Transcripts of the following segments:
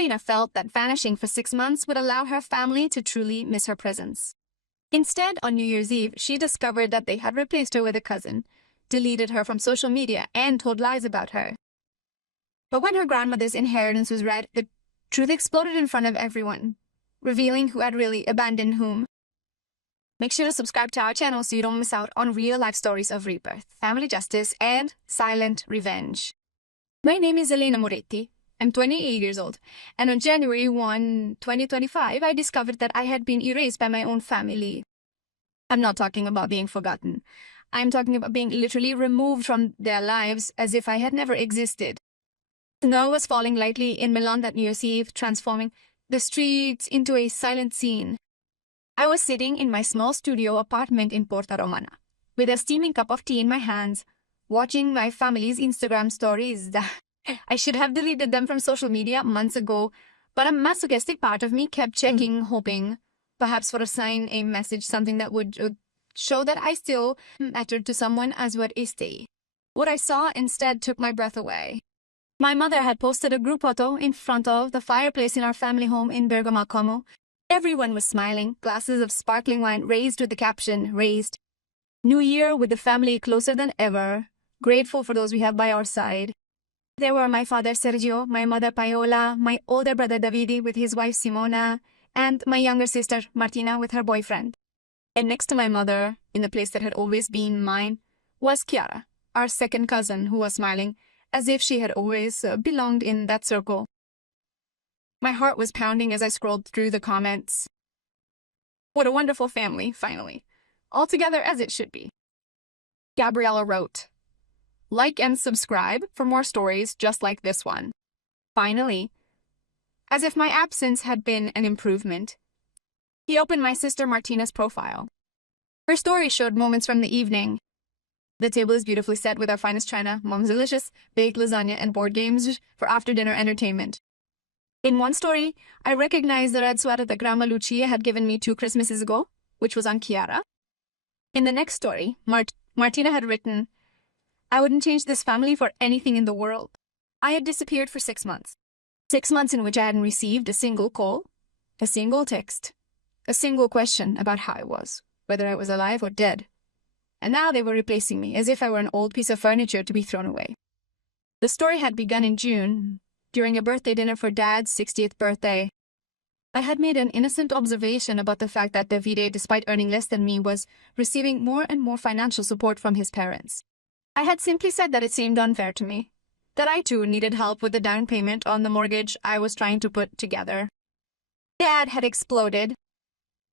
Elena felt that vanishing for 6 months would allow her family to truly miss her presence. Instead, on New Year's Eve, she discovered that they had replaced her with a cousin, deleted her from social media, and told lies about her. But when her grandmother's inheritance was read, the truth exploded in front of everyone, revealing who had really abandoned whom. Make sure to subscribe to our channel so you don't miss out on real-life stories of rebirth, family justice, and silent revenge. My name is Elena Moretti. I'm 28 years old, and on January 1, 2025, I discovered that I had been erased by my own family. I'm not talking about being forgotten. I'm talking about being literally removed from their lives as if I had never existed. Snow was falling lightly in Milan that New Year's Eve, transforming the streets into a silent scene. I was sitting in my small studio apartment in Porta Romana, with a steaming cup of tea in my hands, watching my family's Instagram stories. I should have deleted them from social media months ago, but a masochistic part of me kept checking, hoping, perhaps for a sign, a message, something that would show that I still mattered to someone as what is they. What I saw instead took my breath away. My mother had posted a group photo in front of the fireplace in our family home in Bergamo, Como. Everyone was smiling, glasses of sparkling wine raised with the caption, raised. New Year with the family closer than ever, grateful for those we have by our side. There were my father Sergio, my mother Paola, my older brother Davide with his wife Simona, and my younger sister Martina with her boyfriend. And next to my mother, in the place that had always been mine, was Chiara, our second cousin, who was smiling, as if she had always belonged in that circle. My heart was pounding as I scrolled through the comments. What a wonderful family, finally. All together as it should be. Gabriella wrote, "Like and subscribe for more stories just like this one." Finally, as if my absence had been an improvement, he opened my sister Martina's profile. Her story showed moments from the evening. The table is beautifully set with our finest china, mom's delicious baked lasagna, and board games for after-dinner entertainment. In one story, I recognized the red sweater that Grandma Lucia had given me 2 Christmases ago, which was on Chiara. In the next story, Martina had written, "I wouldn't change this family for anything in the world." I had disappeared for 6 months. 6 months in which I hadn't received a single call, a single text, a single question about how I was, whether I was alive or dead. And now they were replacing me, as if I were an old piece of furniture to be thrown away. The story had begun in June, during a birthday dinner for Dad's 60th birthday. I had made an innocent observation about the fact that Davide, despite earning less than me, was receiving more and more financial support from his parents. I had simply said that it seemed unfair to me, that I too needed help with the down payment on the mortgage I was trying to put together. Dad had exploded.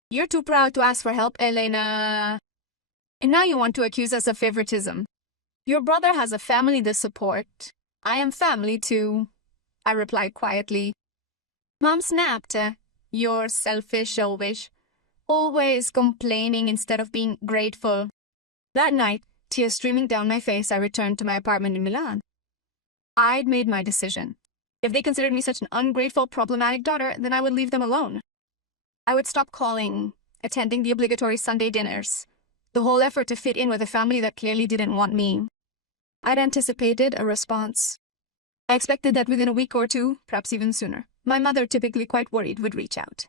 "You're too proud to ask for help, Elena. And now you want to accuse us of favoritism. Your brother has a family to support. I am family too," I replied quietly. Mom snapped. "You're selfish, always complaining instead of being grateful." That night, tears streaming down my face, I returned to my apartment in Milan. I'd made my decision. If they considered me such an ungrateful, problematic daughter, then I would leave them alone. I would stop calling, attending the obligatory Sunday dinners, the whole effort to fit in with a family that clearly didn't want me. I'd anticipated a response. I expected that within a week or 2, perhaps even sooner, my mother, typically quite worried, would reach out.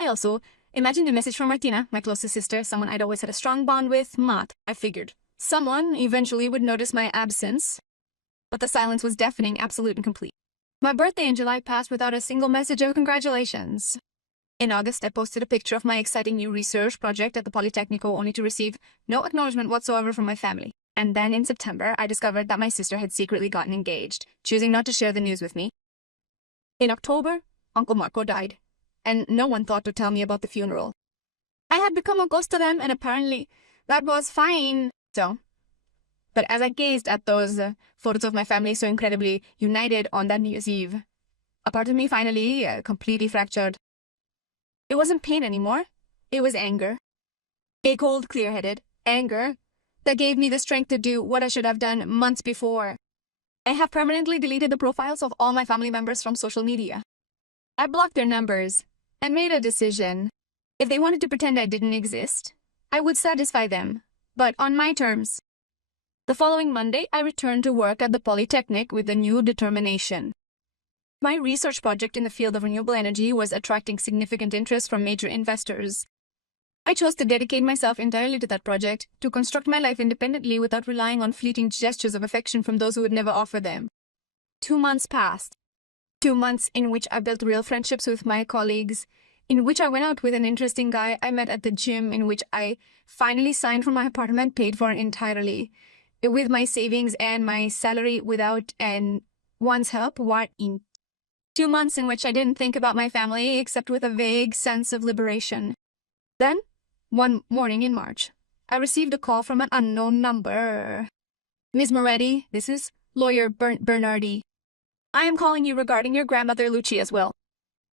I also imagined a message from Martina, my closest sister, someone I'd always had a strong bond with. I figured. Someone eventually would notice my absence. But the silence was deafening, absolute and complete. My birthday in July passed without a single message of congratulations. In August, I posted a picture of my exciting new research project at the Politecnico, only to receive no acknowledgement whatsoever from my family. And then in September, I discovered that my sister had secretly gotten engaged, choosing not to share the news with me. In October, Uncle Marco died, and no one thought to tell me about the funeral. I had become a ghost to them, and apparently that was fine. But as I gazed at those photos of my family so incredibly united on that New Year's Eve, a part of me finally completely fractured. It wasn't pain anymore. It was anger. A cold, clear-headed anger that gave me the strength to do what I should have done months before. I have permanently deleted the profiles of all my family members from social media. I blocked their numbers and made a decision. If they wanted to pretend I didn't exist, I would satisfy them, but on my terms. The following Monday, I returned to work at the Polytechnic with a new determination. My research project in the field of renewable energy was attracting significant interest from major investors. I chose to dedicate myself entirely to that project, to construct my life independently without relying on fleeting gestures of affection from those who would never offer them. 2 months passed. 2 months in which I built real friendships with my colleagues, in which I went out with an interesting guy I met at the gym, in which I finally signed for my apartment paid for entirely, with my savings and my salary without one's help. What in 2 months in which I didn't think about my family except with a vague sense of liberation. Then, one morning in March, I received a call from an unknown number. Ms. Moretti, this is lawyer Bernardi. I am calling you regarding your grandmother Lucia's will.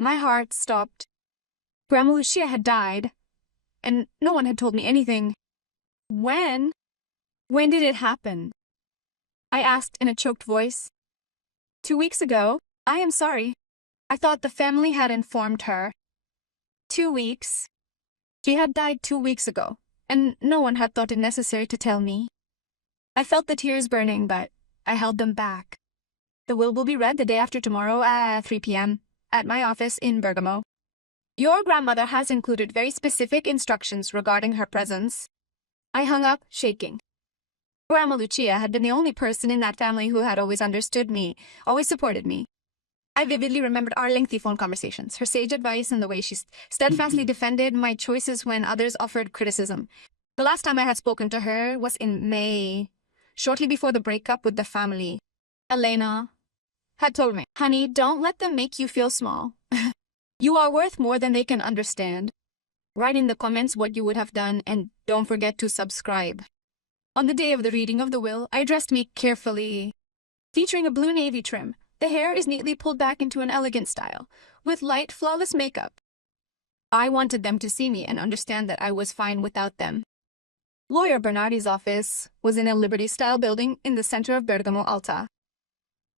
My heart stopped. Grandma Lucia had died, and no one had told me anything. When? When did it happen? I asked in a choked voice. 2 weeks ago. I am sorry. I thought the family had informed her. 2 weeks. She had died 2 weeks ago, and no one had thought it necessary to tell me. I felt the tears burning, but I held them back. The will be read the day after tomorrow at 3 p.m. at my office in Bergamo. Your grandmother has included very specific instructions regarding her presence. I hung up, shaking. Grandma Lucia had been the only person in that family who had always understood me, always supported me. I vividly remembered our lengthy phone conversations, her sage advice, and the way she steadfastly defended my choices when others offered criticism. The last time I had spoken to her was in May, shortly before the breakup with the family. Elena had told me, honey, don't let them make you feel small. You are worth more than they can understand. Write in the comments what you would have done, and don't forget to subscribe. On the day of the reading of the will, I dressed me carefully, featuring a blue navy trim. The hair is neatly pulled back into an elegant style, with light, flawless makeup. I wanted them to see me and understand that I was fine without them. Lawyer Bernardi's office was in a Liberty-style building in the center of Bergamo Alta.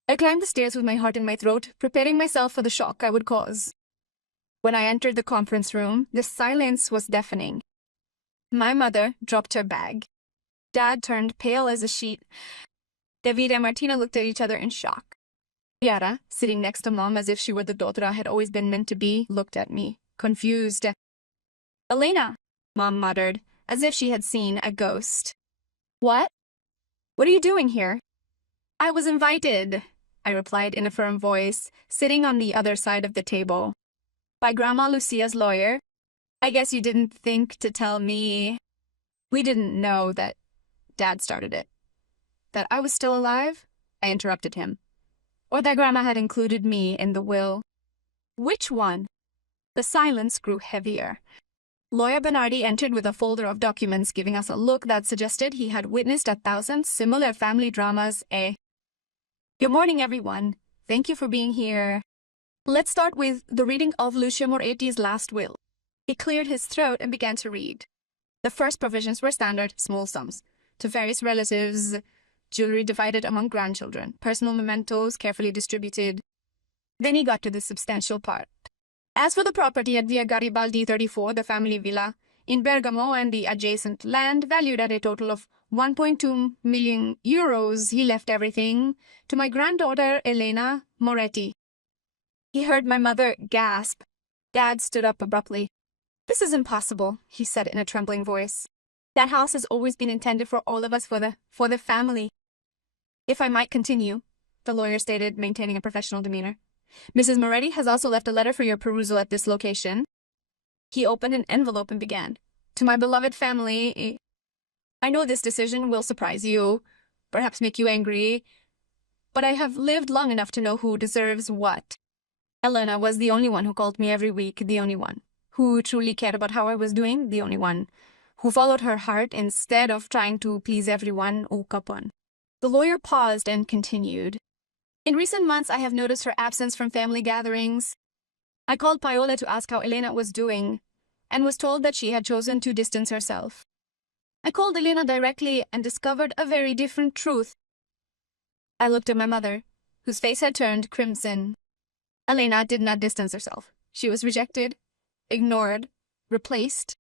I climbed the stairs with my heart in my throat, preparing myself for the shock I would cause. When I entered the conference room, the silence was deafening. My mother dropped her bag. Dad turned pale as a sheet. David and Martina looked at each other in shock. Yara, sitting next to Mom as if she were the daughter I had always been meant to be, looked at me, confused. Elena, Mom muttered, as if she had seen a ghost. What? What are you doing here? I was invited, I replied in a firm voice, sitting on the other side of the table. By Grandma Lucia's lawyer. I guess you didn't think to tell me. We didn't know that Dad started it. That I was still alive? I interrupted him. Or that Grandma had included me in the will. Which one? The silence grew heavier. Lawyer Bernardi entered with a folder of documents, giving us a look that suggested he had witnessed 1,000 similar family dramas. Good morning, everyone. Thank you for being here. Let's start with the reading of Lucia Moretti's last will. He cleared his throat and began to read. The first provisions were standard, small sums, to various relatives, jewelry divided among grandchildren, personal mementos carefully distributed. Then he got to the substantial part. As for the property at Via Garibaldi 34, the family villa, in Bergamo and the adjacent land, valued at a total of 1.2 million euros, he left everything to my granddaughter Elena Moretti. He heard my mother gasp. Dad stood up abruptly. This is impossible, he said in a trembling voice. That house has always been intended for all of us, for the family. If I might continue, the lawyer stated, maintaining a professional demeanor. Mrs. Moretti has also left a letter for your perusal at this location. He opened an envelope and began. To my beloved family, I know this decision will surprise you, perhaps make you angry, but I have lived long enough to know who deserves what. Elena was the only one who called me every week, the only one who truly cared about how I was doing, the only one who followed her heart instead of trying to please everyone. O Capon. The lawyer paused and continued. In recent months, I have noticed her absence from family gatherings. I called Paola to ask how Elena was doing, and was told that she had chosen to distance herself. I called Elena directly and discovered a very different truth. I looked at my mother, whose face had turned crimson. Elena did not distance herself. She was rejected, ignored, replaced.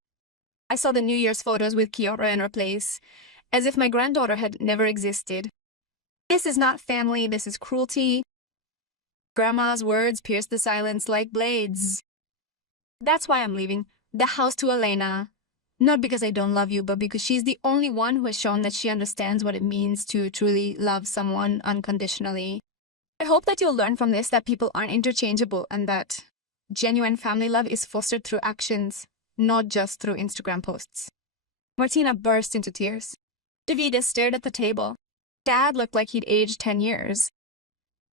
I saw the New Year's photos with Chiara in her place, as if my granddaughter had never existed. This is not family, this is cruelty. Grandma's words pierced the silence like blades. That's why I'm leaving the house to Elena. Not because I don't love you, but because she's the only one who has shown that she understands what it means to truly love someone unconditionally. I hope that you'll learn from this that people aren't interchangeable and that genuine family love is fostered through actions, not just through Instagram posts. Martina burst into tears. Davide stared at the table. Dad looked like he'd aged 10 years.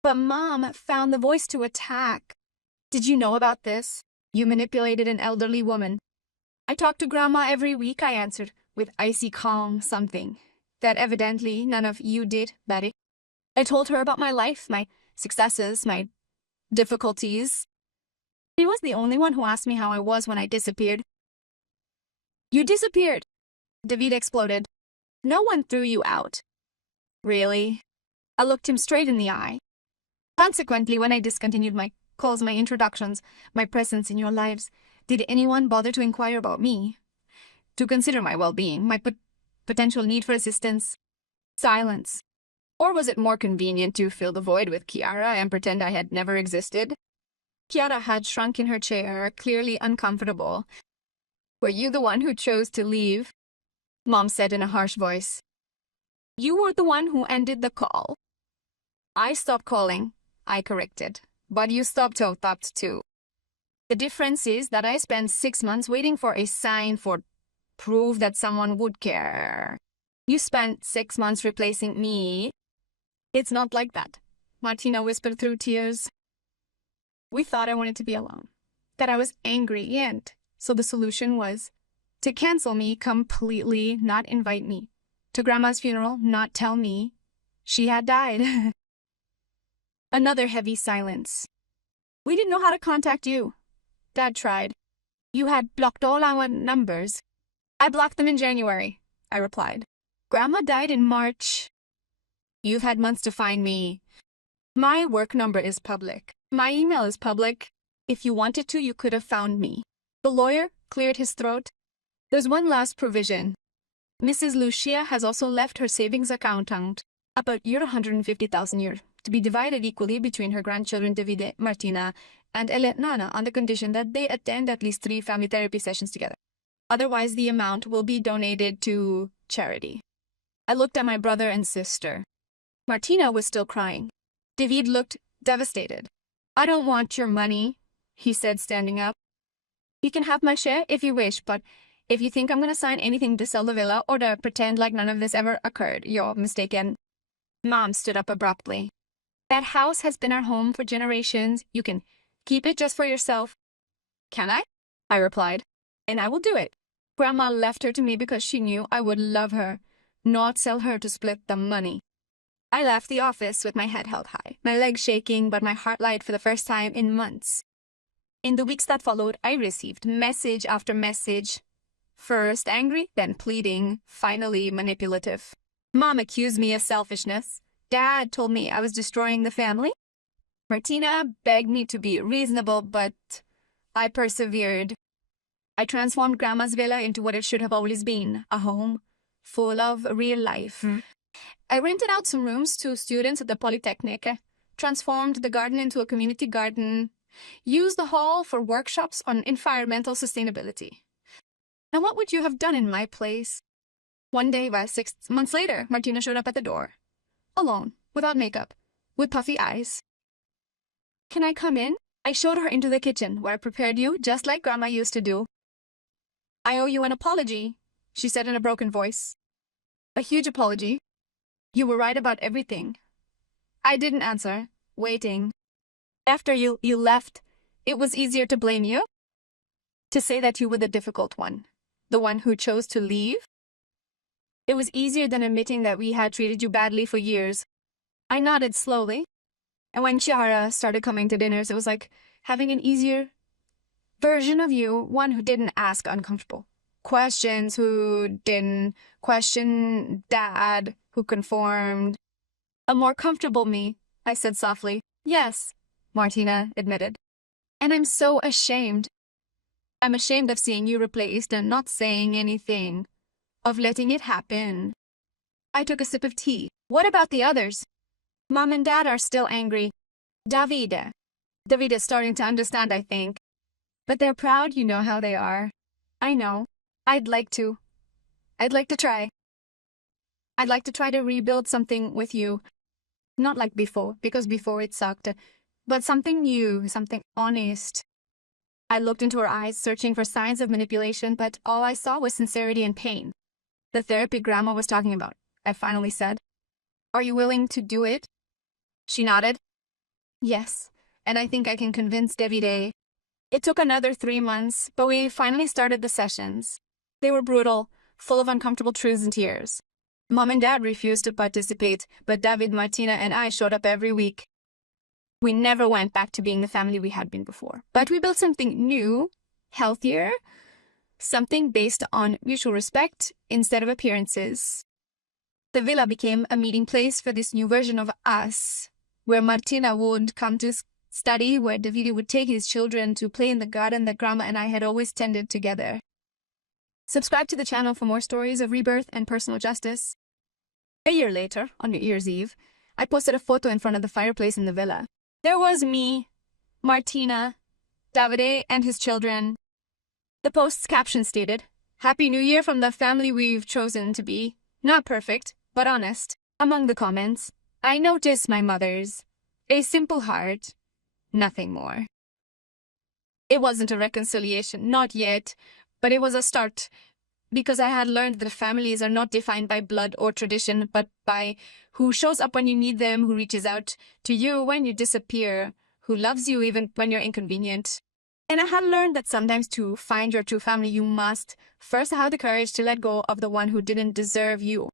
But Mom found the voice to attack. Did you know about this? You manipulated an elderly woman. I talk to Grandma every week, I answered, with icy calm something that evidently none of you did, Betty. I told her about my life, my successes, my difficulties. She was the only one who asked me how I was when I disappeared. You disappeared, David exploded. No one threw you out. Really? I looked him straight in the eye. Consequently, when I discontinued my calls, my introductions, my presence in your lives, did anyone bother to inquire about me? To consider my well-being, my potential need for assistance? Silence. Or was it more convenient to fill the void with Chiara and pretend I had never existed? Chiara had shrunk in her chair, clearly uncomfortable. Were you the one who chose to leave? Mom said in a harsh voice. You were the one who ended the call. I stopped calling, I corrected. But you stopped too. The difference is that I spent 6 months waiting for a sign, for proof that someone would care. You spent 6 months replacing me. It's not like that, Martina whispered through tears. We thought I wanted to be alone, that I was angry, and so the solution was to cancel me completely, not invite me. To Grandma's funeral, not tell me she had died. Another heavy silence. We didn't know how to contact you. Dad tried. You had blocked all our numbers. I blocked them in January, I replied. Grandma died in March. You've had months to find me. My work number is public. My email is public. If you wanted to, you could have found me. The lawyer cleared his throat. There's one last provision. Mrs. Lucia has also left her savings account about 150,000 euro to be divided equally between her grandchildren Davide, Martina, and Elena on the condition that they attend at least 3 family therapy sessions together. Otherwise, the amount will be donated to charity. I looked at my brother and sister. Martina was still crying. David looked devastated. I don't want your money, he said, standing up. You can have my share if you wish, but if you think I'm going to sign anything to sell the villa or to pretend like none of this ever occurred, you're mistaken. Mom stood up abruptly. That house has been our home for generations. You can keep it just for yourself. Can I? I replied. And I will do it. Grandma left her to me because she knew I would love her, not sell her to split the money. I left the office with my head held high, my legs shaking, but my heart light for the first time in months. In the weeks that followed, I received message after message. First angry, then pleading, finally manipulative. Mom accused me of selfishness. Dad told me I was destroying the family. Martina begged me to be reasonable, but I persevered. I transformed Grandma's villa into what it should have always been, a home full of real life. I rented out some rooms to students at the Polytechnic, transformed the garden into a community garden, used the hall for workshops on environmental sustainability. Now, what would you have done in my place? One day, 6 months later, Martina showed up at the door. Alone, without makeup, with puffy eyes. Can I come in? I showed her into the kitchen, where I prepared you, just like Grandma used to do. I owe you an apology, she said in a broken voice. A huge apology. You were right about everything. I didn't answer, waiting. After you left, it was easier to blame you? To say that you were the difficult one, the one who chose to leave? It was easier than admitting that we had treated you badly for years. I nodded slowly. And when Chiara started coming to dinners, it was like having an easier version of you, one who didn't ask uncomfortable questions, who didn't question Dad, who conformed. A more comfortable me, I said softly. Yes, Martina admitted. And I'm so ashamed. I'm ashamed of seeing you replaced and not saying anything, of letting it happen. I took a sip of tea. What about the others? Mom and Dad are still angry. Davide. David is starting to understand, I think. But they're proud, you know how they are. I know. I'd like to. I'd like to try. I'd like to try to rebuild something with you. Not like before, because before it sucked. But something new, something honest. I looked into her eyes, searching for signs of manipulation, but all I saw was sincerity and pain. The therapy Grandma was talking about, I finally said. Are you willing to do it? She nodded. Yes, and I think I can convince Davide. It took another 3 months, but we finally started the sessions. They were brutal, full of uncomfortable truths and tears. Mom and Dad refused to participate, but David, Martina, and I showed up every week. We never went back to being the family we had been before, but we built something new, healthier, something based on mutual respect instead of appearances. The villa became a meeting place for this new version of us, where Martina would come to study, where Davide would take his children to play in the garden that Grandma and I had always tended together. Subscribe to the channel for more stories of rebirth and personal justice. A year later, on New Year's Eve, I posted a photo in front of the fireplace in the villa. There was me, Martina, Davide, and his children. The post's caption stated, "Happy New Year from the family we've chosen to be. Not perfect, but honest." Among the comments, I noticed my mother's. A simple heart, nothing more. It wasn't a reconciliation, not yet, but it was a start, because I had learned that families are not defined by blood or tradition, but by who shows up when you need them, who reaches out to you when you disappear, who loves you even when you're inconvenient. And I had learned that sometimes to find your true family, you must first have the courage to let go of the one who didn't deserve you.